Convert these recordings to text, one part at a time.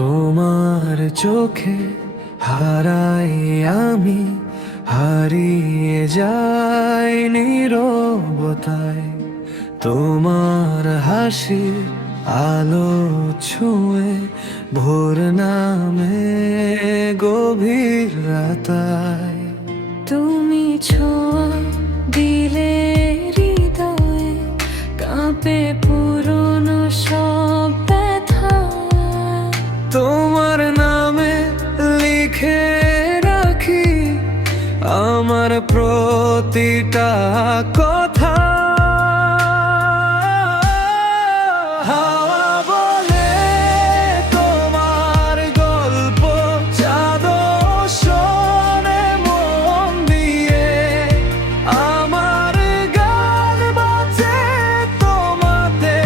তোমার চোখে হারাই আমি, হারিয়ে যাই নীরবতায়। তোমার হাসির আলো ছুঁয়ে ভোর নামে গভীর রাতায়। তুমি ছোঁয়া দিলে হৃদয়ে কাঁপে পুরনো সব ব্যথা। তোমার নামে লিখে রাখি আমার প্রতিটা কথা। হাওয়া বলে তোমার গল্প, চাঁদ শোনে মন দিয়ে। আমার গান বাজে তোমাতে,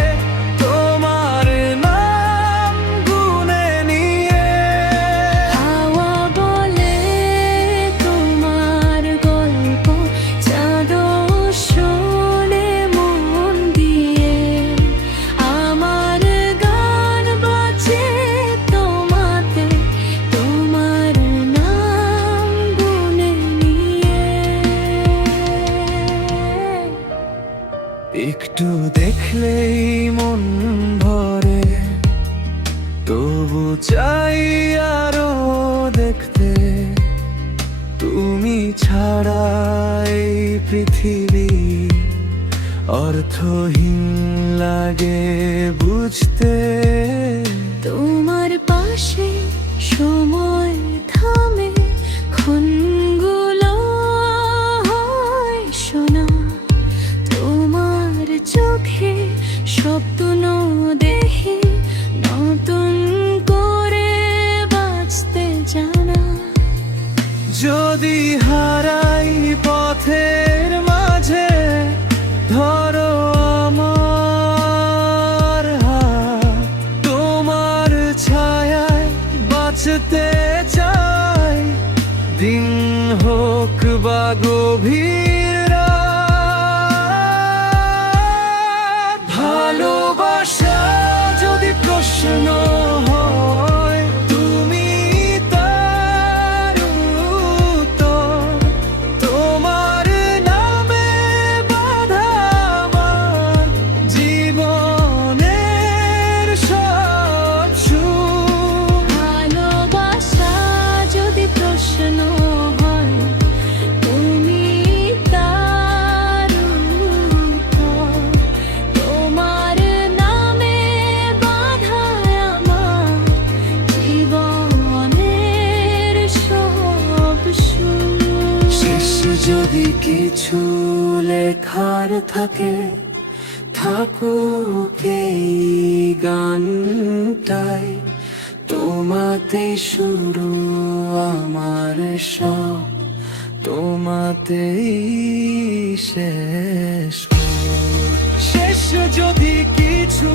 তোমার নাম গুনে নিয়ে। হাওয়া বলে তোমার গল্প, চাঁদ শোনে মন দিয়ে। আমার গান বাজে তোমাতে, তোমার নাম গুনে নিয়ে। একটু দেখলেই মন ভরে, তবু চাই আরো দেখতে। তুমি ছাড়া এই পৃথিবী অর্থহীন লাগে বুঝতে। তোমার পাশে সময় থামে, ক্ষণগুলো হয় শোনা। তোমার চোখে স্বপ্ন দেখি, নতুন করে বাঁচতে জানা। যদি হারাই পথের মাঝে, ধরো আমার হাত। তোমার ছায়ায় বাঁচতে চাই, দিন হোক বা গভীর রাত। ভালোবাসা যদি প্রশ্ন হয়, তুমি তার উত্তর। তোমার নামে বাঁধা আমার জীবনের সব সুখ। ভালোবাসা যদি প্রশ্ন হয়, তুমি তার উত্তর। তোমার নামে বাঁধা আমার জীবনের সব সুখ। শেষ যদি কিছু লেখার থাকে, থাকুক এই গানটাই। তোমাতে শুরু আমার সব, তোমাতেই শেষ। শেষ যদি কিছু